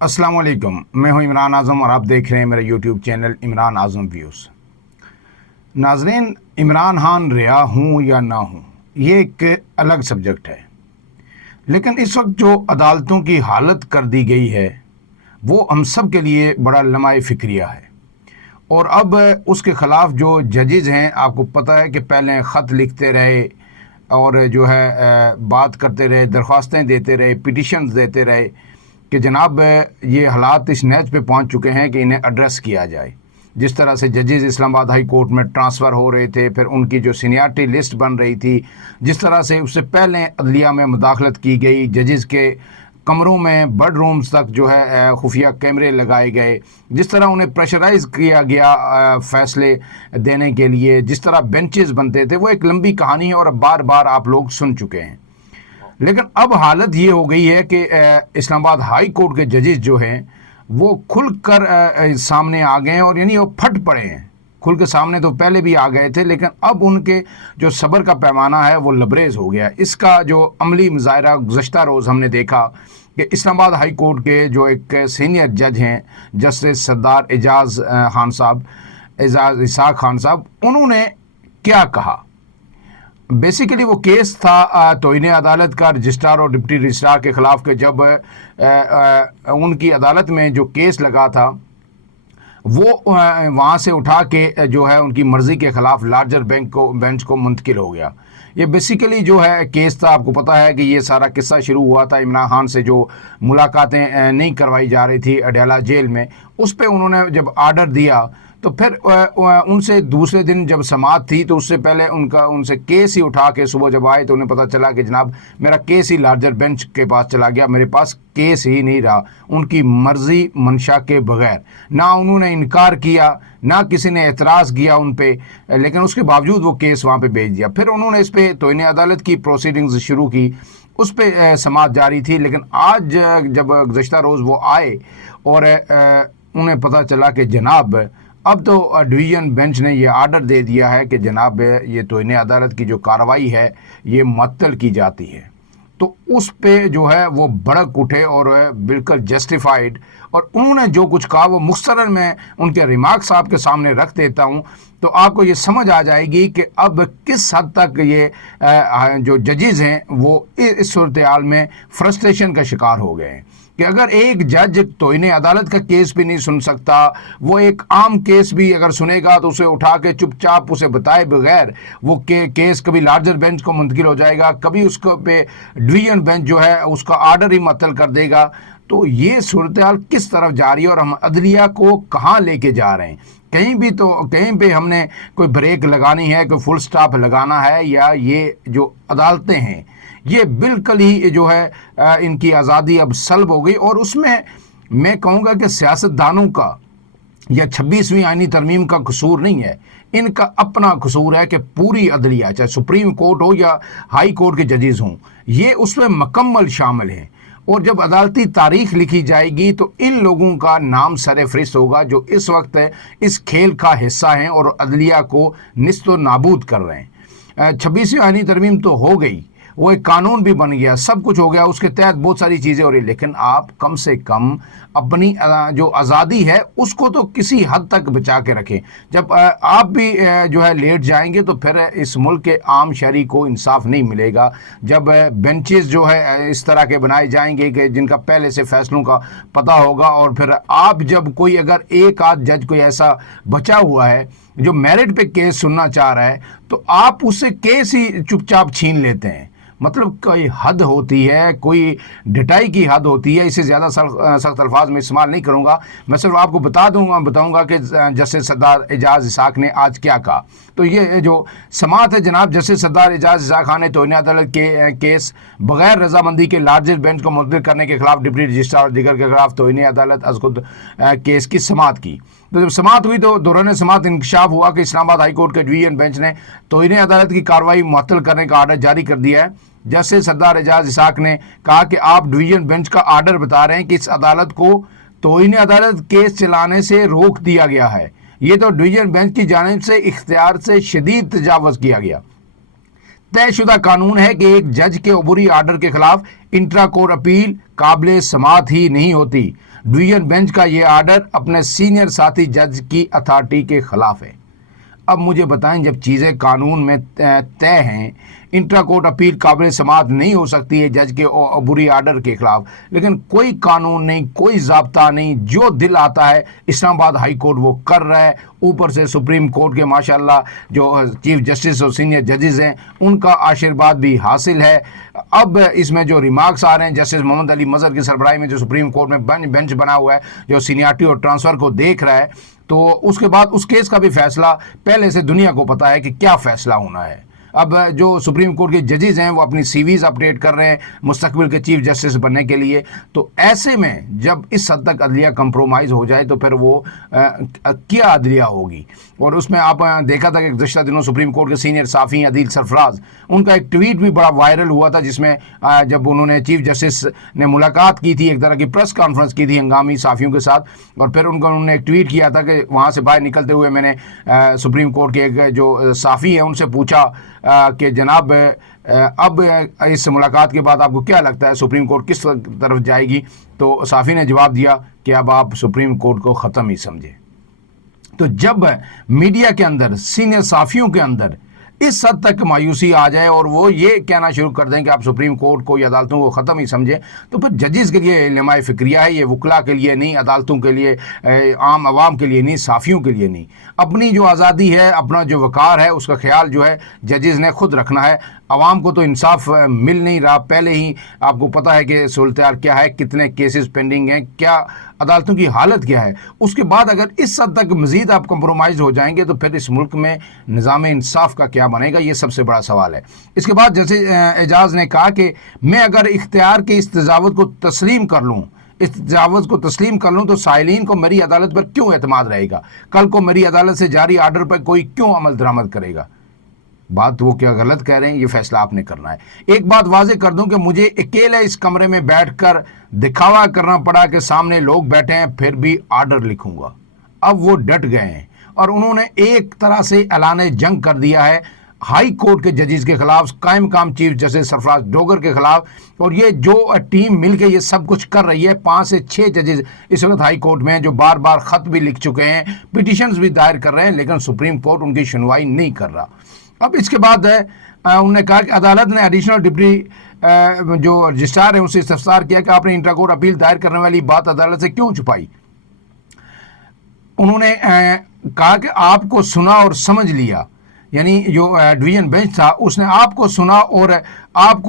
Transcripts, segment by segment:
अस्सलाम वालेकुम। मैं हूं इमरान आज़म और आप देख रहे हैं मेरा यूट्यूब चैनल इमरान आज़म व्यूज़। नाज़रीन, इमरान खान रिहा हूं या ना हूं, ये एक अलग सब्जेक्ट है, लेकिन इस वक्त जो अदालतों की हालत कर दी गई है वो हम सब के लिए बड़ा लम्हाए फ़िक्रिया है। और अब उसके ख़िलाफ़ जो जजेज़ हैं, आपको पता है कि पहले ख़त लिखते रहे और जो है बात करते रहे, दरख्वास्तें देते रहे, पिटिशन्स देते रहे कि जनाब ये हालात इस नहज पे पहुंच चुके हैं कि इन्हें एड्रेस किया जाए। जिस तरह से जजेज़ इस्लामाबाद हाई कोर्ट में ट्रांसफ़र हो रहे थे, फिर उनकी जो सीनियरिटी लिस्ट बन रही थी, जिस तरह से उससे पहले अदलिया में मुदाखलत की गई, जजेज़ के कमरों में बेड रूम्स तक जो है खुफिया कैमरे लगाए गए, जिस तरह उन्हें प्रेशराइज़ किया गया फ़ैसले देने के लिए, जिस तरह बेंचेस बनते थे, वो एक लंबी कहानी है और बार बार आप लोग सुन चुके हैं। लेकिन अब हालत ये हो गई है कि इस्लामाबाद हाई कोर्ट के जजेस जो हैं वो खुल कर सामने आ गए हैं, और यानी वो फट पड़े हैं। खुल के सामने तो पहले भी आ गए थे, लेकिन अब उनके जो सब्र का पैमाना है वो लबरेज हो गया। इसका जो अमली मुजाहरा गुज़श्ता रोज़ हमने देखा कि इस्लामाबाद हाई कोर्ट के जो एक सीनियर जज हैं, जस्टिस सरदार एजाज़ खान साहब, एजाज़ इसाक खान साहब, उन्होंने क्या कहा। बेसिकली वो केस था तौहीन अदालत का रजिस्ट्रार और डिप्टी रजिस्ट्रार के ख़िलाफ़ के जब उनकी अदालत में जो केस लगा था वो वहाँ से उठा के जो है उनकी मर्ज़ी के ख़िलाफ़ लार्जर बेंच को मुंतकिल हो गया। ये बेसिकली जो है केस था, आपको पता है कि ये सारा किस्सा शुरू हुआ था इमरान खान से जो मुलाकातें नहीं करवाई जा रही थी अडयाला जेल में। उस पर उन्होंने जब आर्डर दिया तो फिर उनसे दूसरे दिन जब समाअत थी तो उससे पहले उनसे केस ही उठा के सुबह जब आए तो उन्हें पता चला कि जनाब मेरा केस ही लार्जर बेंच के पास चला गया, मेरे पास केस ही नहीं रहा। उनकी मर्ज़ी मंशा के बगैर ना उन्होंने इनकार किया, ना किसी ने एतराज़ किया उन पे, लेकिन उसके बावजूद वो केस वहाँ पे भेज दिया। फिर उन्होंने इस पर तौहीन अदालत की प्रोसीडिंग्स शुरू की, उस पर समाअत जारी थी। लेकिन आज जब गुज़श्ता रोज़ वो आए और उन्हें पता चला कि जनाब अब तो डिवीज़न बेंच ने ये आर्डर दे दिया है कि जनाब ये तौहीन अदालत की जो कार्रवाई है ये मुअत्तल की जाती है, तो उस पे जो है वो भड़क उठे और बिल्कुल जस्टिफाइड। और उन्होंने जो कुछ कहा वो मुख्तसरन में उनके रिमार्क्स आपके सामने रख देता हूँ, तो आपको ये समझ आ जाएगी कि अब किस हद तक ये जो जजेज़ हैं वो इस सूरत हाल में फ्रस्ट्रेशन का शिकार हो गए हैं कि अगर एक जज तौहीन अदालत का केस भी नहीं सुन सकता, वो एक आम केस भी अगर सुनेगा तो उसे उठा के चुपचाप उसे बताए बगैर वो केस कभी लार्जर बेंच को मुंतकिल हो जाएगा, कभी उसको पे डिवीज़न बेंच जो है उसका आर्डर ही मुअत्तल कर देगा। तो ये सूरत हाल किस तरफ जा रही है और हम अदलिया को कहाँ लेके जा रहे हैं। कहीं पे हमने कोई ब्रेक लगानी है, कोई फुल स्टॉप लगाना है, या ये जो अदालतें हैं ये बिल्कुल ही जो है इनकी आज़ादी अब सल्ब हो गई। और उसमें मैं कहूँगा कि सियासतदानों का या 26वीं आईनी तरमीम का कसूर नहीं है, इनका अपना कसूर है कि पूरी अदलिया, चाहे सुप्रीम कोर्ट हो या हाई कोर्ट के जजेस हों, ये उसमें मुकम्मल शामिल हैं। और जब अदालती तारीख लिखी जाएगी तो इन लोगों का नाम सरे फहरिस्त होगा जो इस वक्त इस खेल का हिस्सा हैं और अदलिया को निस्तो नाबूद कर रहे हैं। 26वीं आईनी तरमीम तो हो गई, वो एक कानून भी बन गया, सब कुछ हो गया, उसके तहत बहुत सारी चीज़ें हो रही, लेकिन आप कम से कम अपनी जो आज़ादी है उसको तो किसी हद तक बचा के रखें। जब आप भी जो है लेट जाएंगे तो फिर इस मुल्क के आम शहरी को इंसाफ नहीं मिलेगा। जब बेंचेस जो है इस तरह के बनाए जाएंगे कि जिनका पहले से फैसलों का पता होगा, और फिर आप जब कोई अगर एक आध जज कोई ऐसा बचा हुआ है जो मेरिट पे केस सुनना चाह रहा है तो आप उससे केस ही चुपचाप छीन लेते हैं। मतलब कोई हद होती है, कोई ढटाई की हद होती है। इससे ज़्यादा सख्त अल्फाज में इस्तेमाल नहीं करूँगा, मैं सिर्फ आपको बताऊँगा कि जस्टिस सरदार एजाज़ इसाक ने आज क्या कहा। तो ये जो समाअत है जनाब, जस्टिस सरदार एजाज़ इसाक खान ने तौहीन अदालत के केस बगैर रजामंदी के लार्जर बेंच को मुलतवी करने के खिलाफ डिप्टी रजिस्ट्रार और दीगर के खिलाफ तौहीन अदालत अज खुद केस की समाअत की। तो जब समाअत हुई तो दौरान समाअत इंकशाफ हुआ कि इस्लामाबाद हाई कोर्ट के डिवीज़न बेंच ने तौहीन अदालत की कार्रवाई मुअत्तल करने का आर्डर जारी कर दिया है। जस्टिस सरदार एजाज इसाक ने कहा कि आप डिवीज़न बेंच का आर्डर बता रहे हैं कि इस अदालत को तौहीन अदालत केस चलाने से रोक दिया गया है, ये तो डिवीज़न बेंच की जानिब से इख्तियार से शदीद तजावुज़ किया गया। طے شدہ قانون ہے کہ ایک جج کے عبوری آرڈر کے خلاف انٹرا کورٹ اپیل قابل سماعت ہی نہیں ہوتی۔ ڈویژن بینچ کا یہ آرڈر اپنے سینئر ساتھی جج کی اتھارٹی کے خلاف ہے۔ اب مجھے بتائیں، جب چیزیں قانون میں طے ہیں، انٹرا کورٹ اپیل قابل سماعت نہیں ہو سکتی ہے جج کے عبوری آرڈر کے خلاف، لیکن کوئی قانون نہیں، کوئی ضابطہ نہیں، جو دل آتا ہے اسلام آباد ہائی کورٹ وہ کر رہا ہے۔ اوپر سے سپریم کورٹ کے ماشاءاللہ جو چیف جسٹس اور سینئر ججز ہیں ان کا آشیرواد بھی حاصل ہے۔ اب اس میں جو ریمارکس آ رہے ہیں جسٹس محمد علی مظہر کی سربراہی میں جو سپریم کورٹ میں بینچ بنا ہوا ہے جو سینیارٹی اور ٹرانسفر کو دیکھ رہا ہے، تو اس کے بعد اس کیس کا بھی فیصلہ پہلے سے دنیا کو پتا ہے کہ کیا فیصلہ ہونا ہے۔ اب جو سپریم کورٹ کے ججز ہیں وہ اپنی سی ویز اپڈیٹ کر رہے ہیں مستقبل کے چیف جسٹس بننے کے لیے، تو ایسے میں جب اس حد تک عدلیہ کمپرومائز ہو جائے تو پھر وہ کیا عدلیہ ہوگی۔ اور اس میں آپ دیکھا تھا کہ گزشتہ دنوں سپریم کورٹ کے سینئر صحافی عدیل سرفراز، ان کا ایک ٹویٹ بھی بڑا وائرل ہوا تھا، جس میں جب انہوں نے چیف جسٹس نے ملاقات کی تھی، ایک طرح کی پریس کانفرنس کی تھی ہنگامی صحافیوں کے ساتھ، اور پھر انہوں نے ایک ٹویٹ کیا تھا کہ وہاں سے باہر نکلتے ہوئے میں نے سپریم کورٹ کے ایک جو صحافی ہیں ان سے پوچھا کہ جناب اب اس ملاقات کے بعد آپ کو کیا لگتا ہے سپریم کورٹ کس طرف جائے گی؟ تو صحافی نے جواب دیا کہ اب آپ سپریم کورٹ کو ختم ہی سمجھے۔ تو جب میڈیا کے اندر، سینئر صحافیوں کے اندر اس حد تک مایوسی آ جائے اور وہ یہ کہنا شروع کر دیں کہ آپ سپریم کورٹ کو یا عدالتوں کو ختم ہی سمجھیں، تو پھر ججز کے لیے لمحہ فکریہ ہے، یہ وکلا کے لیے نہیں، عدالتوں کے لیے، عام عوام کے لیے نہیں، صحافیوں کے لیے نہیں۔ اپنی جو آزادی ہے، اپنا جو وقار ہے، اس کا خیال جو ہے ججز نے خود رکھنا ہے۔ عوام کو تو انصاف مل نہیں رہا، پہلے ہی آپ کو پتہ ہے کہ صورتحال کیا ہے، کتنے کیسز پینڈنگ ہیں، کیا عدالتوں کی حالت کیا ہے۔ اس کے بعد اگر اس حد تک مزید آپ کمپرومائز ہو جائیں گے تو پھر اس ملک میں نظام انصاف کا کیا بنے گا، یہ سب سے بڑا سوال ہے۔ اس کے بعد جیسے اعجاز نے کہا کہ میں اگر اختیار کے اس تجاوز کو تسلیم کر لوں تو سائلین کو میری عدالت پر کیوں اعتماد رہے گا؟ کل کو میری عدالت سے جاری آرڈر پر کوئی کیوں عمل درآمد کرے گا؟ بات وہ کیا غلط کہہ رہے ہیں، یہ فیصلہ آپ نے کرنا ہے۔ ایک بات واضح کر دوں کہ مجھے اکیلے اس کمرے میں بیٹھ کر دکھاوا کرنا پڑا کہ سامنے لوگ بیٹھے ہیں، پھر بھی آرڈر لکھوں گا۔ اب وہ ڈٹ گئے ہیں اور انہوں نے ایک طرح سے اعلان جنگ کر دیا ہے ہائی کورٹ کے ججز کے خلاف، قائم مقام چیف جسٹس سرفراز ڈوگر کے خلاف۔ اور یہ جو ٹیم مل کے یہ سب کچھ کر رہی ہے، 5 سے 6 ججز اس وقت ہائی کورٹ میں ہیں جو بار بار خط بھی لکھ چکے ہیں، پٹیشنز بھی دائر کر رہے ہیں، لیکن سپریم کورٹ ان کی سنوائی نہیں کر رہا۔ اب اس کے بعد انہوں نے کہا کہ عدالت نے ایڈیشنل ڈپٹی جو رجسٹرار ہیں ان سے استفسار کیا کہ آپ نے انٹرا کورٹ اپیل دائر کرنے والی بات عدالت سے کیوں چھپائی؟ انہوں نے کہا کہ آپ کو سنا اور سمجھ لیا، یعنی جو ڈویژن بینچ تھا اس نے آپ کو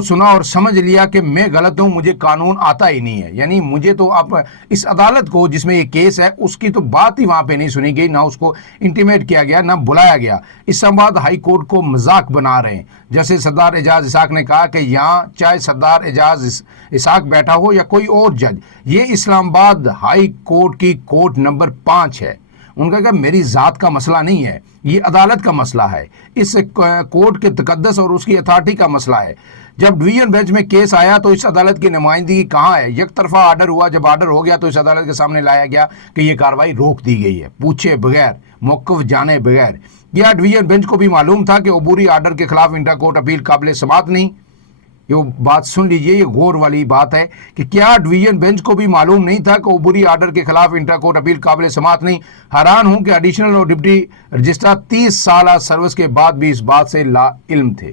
سنا اور سمجھ لیا کہ میں غلط ہوں، مجھے قانون آتا ہی نہیں ہے۔ یعنی مجھے تو آپ اس عدالت کو جس میں یہ کیس ہے اس کی تو بات ہی وہاں پہ نہیں سنی گئی، نہ اس کو انٹیمیٹ کیا گیا، نہ بلایا گیا۔ اسلام آباد ہائی کورٹ کو مذاق بنا رہے ہیں۔ جیسے سردار اعجاز اسحاق نے کہا کہ یہاں چاہے سردار اعجاز اسحاق بیٹھا ہو یا کوئی اور جج، یہ اسلام آباد ہائی کورٹ کی کورٹ نمبر 5 ہے۔ ان کا کہا میری ذات کا مسئلہ نہیں ہے، یہ عدالت کا مسئلہ ہے، اس کورٹ کے تقدس اور اس کی اتھارٹی کا مسئلہ ہے۔ جب ڈویژن بینچ میں کیس آیا تو اس عدالت کی نمائندگی کہاں ہے؟ یک طرفہ آرڈر ہوا، جب آرڈر ہو گیا تو اس عدالت کے سامنے لایا گیا کہ یہ کارروائی روک دی گئی ہے، پوچھے بغیر، موقف جانے بغیر۔ کیا ڈویژن بینچ کو بھی معلوم تھا کہ عبوری آرڈر کے خلاف انٹرا کورٹ اپیل قابل سماعت نہیں؟ یہ بات سن لیجئے، یہ غور والی بات ہے کہ کیا ڈویژن بینچ کو بھی معلوم نہیں تھا کہ عبوری آرڈر کے خلاف انٹرا کورٹ اپیل قابل سماعت نہیں؟ حیران ہوں کہ ایڈیشنل اور ڈپٹی رجسٹرار 30 سالہ سروس کے بعد بھی اس بات سے لا علم تھے۔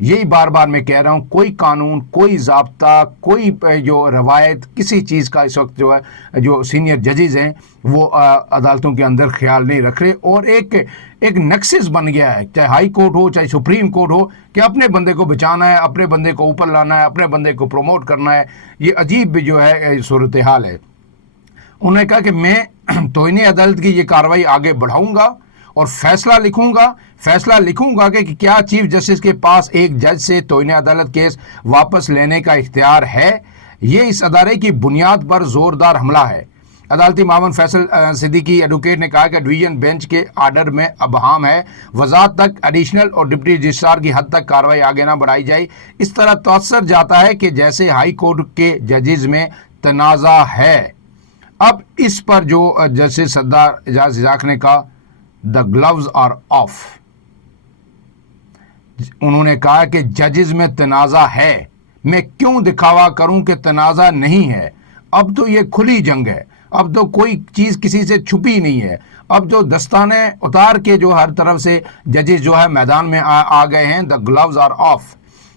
یہی بار بار میں کہہ رہا ہوں، کوئی قانون، کوئی ضابطہ، کوئی جو روایت، کسی چیز کا اس وقت جو ہے جو سینئر ججز ہیں وہ عدالتوں کے اندر خیال نہیں رکھ رہے، اور ایک نکسس بن گیا ہے، چاہے ہائی کورٹ ہو چاہے سپریم کورٹ ہو، کہ اپنے بندے کو بچانا ہے، اپنے بندے کو اوپر لانا ہے، اپنے بندے کو پروموٹ کرنا ہے۔ یہ عجیب جو ہے صورتحال ہے۔ انہوں نے کہا کہ میں توہین عدالت کی یہ کارروائی آگے بڑھاؤں گا اور فیصلہ لکھوں گا کہ کیا چیف جسٹس کے پاس ایک جج سے توہین عدالت کیس واپس لینے کا اختیار ہے؟ یہ اس ادارے کی بنیاد پر زوردار حملہ ہے۔ عدالتی معاون فیصل صدیقی ایڈوکیٹ نے کہا کہ ڈویژن بینچ کے آرڈر میں ابہام ہے، وضاحت تک ایڈیشنل اور ڈپٹی رجسٹرار کی حد تک کارروائی آگے نہ بڑھائی جائے۔ اس طرح تاثر جاتا ہے کہ جیسے ہائی کورٹ کے ججز میں تنازع ہے۔ اب اس پر جو جسٹس سردار اعجاز اسحاق نے کہا، دا گلوز آر آف۔ उन्होंने कहा कि जजेस में तनाज़ा है, मैं क्यों दिखावा करूं कि तनाज़ा नहीं है। अब तो ये खुली जंग है, अब तो कोई चीज़ किसी से छुपी नहीं है। अब जो दस्ताने उतार के जो हर तरफ से जजेस जो है मैदान में आ गए हैं, द ग्लव्स आर ऑफ।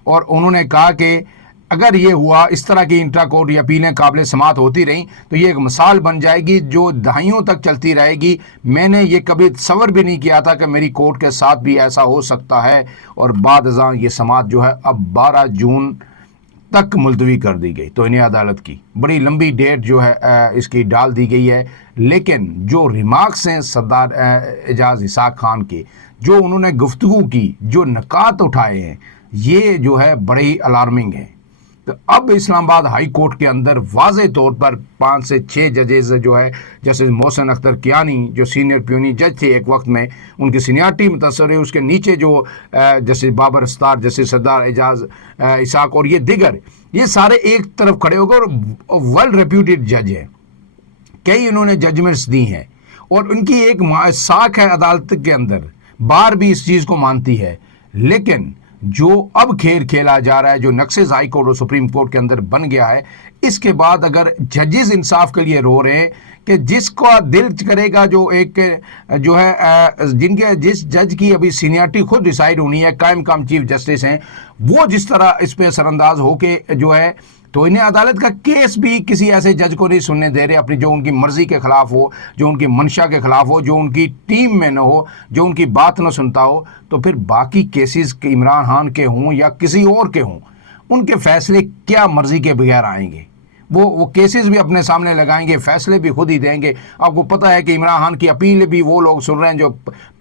और उन्होंने कहा कि अगर ये हुआ, इस तरह की इंट्रा कोर्ट या अपीलें काबिल समात होती रहीं तो ये एक मिसाल बन जाएगी जो दहाइयों तक चलती रहेगी। मैंने ये कभी तसव्वुर भी नहीं किया था कि मेरी कोर्ट के साथ भी ऐसा हो सकता है। और बाद अज़ां ये समात जो है अब 12 जून तक मुलतवी कर दी गई। तो इन्हें अदालत की बड़ी लंबी डेट जो है इसकी डाल दी गई है। लेकिन जो रिमार्क्स हैं सरदार एजाज इसाक खान के, जो उन्होंने गुफ्तगू की, जो नकात उठाए हैं, ये जो है बड़े ही अलार्मिंग है। तो अब इस्लामाबाद हाई कोर्ट के अंदर वाज़े तौर पर 5 से 6 जजेस जो है, जैसे मोहसिन अख्तर कियानी जो सीनियर प्यूनी जज थे एक वक्त में, उनकी सीनियरिटी मुतासर है। उसके नीचे जो जैसे बाबर अस्तार, जैसे सरदार एजाज इसाक और ये दिगर, ये सारे एक तरफ खड़े हो गए और वेल रेप्यूटेड जज हैं। कई इन्होंने जजमेंट्स दी हैं और उनकी एक साख है अदालत के अंदर, बार भी इस चीज़ को मानती है। लेकिन जो अब खेल खेला जा रहा है, जो नक्शेज हाई कोर्ट और सुप्रीम कोर्ट के अंदर बन गया है, इसके बाद अगर जजेस इंसाफ के लिए रो रहे हैं कि जिसका दिल करेगा, जो एक जो है जिनके जिस जज की अभी सीनियरिटी खुद डिसाइड होनी है, कायम काम चीफ जस्टिस हैं, वो जिस तरह इस पे सरअंदाज हो के जो है, तो इन्हें अदालत का केस भी किसी ऐसे जज को नहीं सुनने दे रहे अपनी, जो उनकी मर्जी के खिलाफ हो, जो उनकी मंशा के खिलाफ हो, जो उनकी टीम में न हो, जो उनकी बात न सुनता हो। तो फिर बाकी केसेस इमरान खान के हों या किसी और के हों, उनके फैसले क्या मर्जी के बगैर आएंगे? वो केसेस भी अपने सामने लगाएंगे, फैसले भी खुद ही देंगे। आपको पता है कि इमरान खान की अपील भी वो लोग सुन रहे हैं जो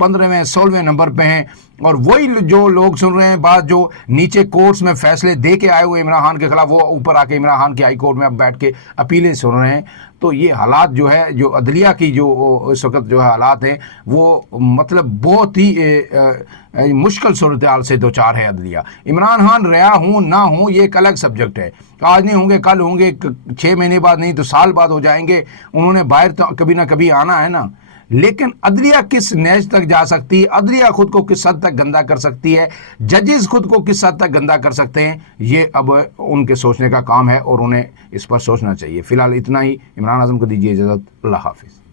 15वें 16वें नंबर पे हैं, और वही जो लोग सुन रहे हैं बाद जो नीचे कोर्ट्स में फैसले दे के आए हुए इमरान खान के खिलाफ, वो ऊपर आके इमरान खान की हाई कोर्ट में अब बैठ के अपीलें सुन रहे हैं। तो ये हालात जो है, जो अदलिया की जो इस वक्त जो है हालात हैं, वो मतलब बहुत ही मुश्किल सूरत हाल से दो चार है अदलिया। इमरान खान रिहा हूँ ना हूँ ये एक अलग सब्जेक्ट है, आज नहीं होंगे कल होंगे, 6 महीने बाद नहीं तो साल बाद हो जाएंगे, उन्होंने बाहर तो कभी ना कभी आना है ना। लेकिन अदलिया किस नैज तक जा सकती है, अदलिया खुद को किस हद तक गंदा कर सकती है, जजेस खुद को किस हद तक गंदा कर सकते हैं, ये अब उनके सोचने का काम है और उन्हें इस पर सोचना चाहिए। फिलहाल इतना ही। इमरान आज़म को दीजिए इजाज़त। अल्लाह हाफिज़।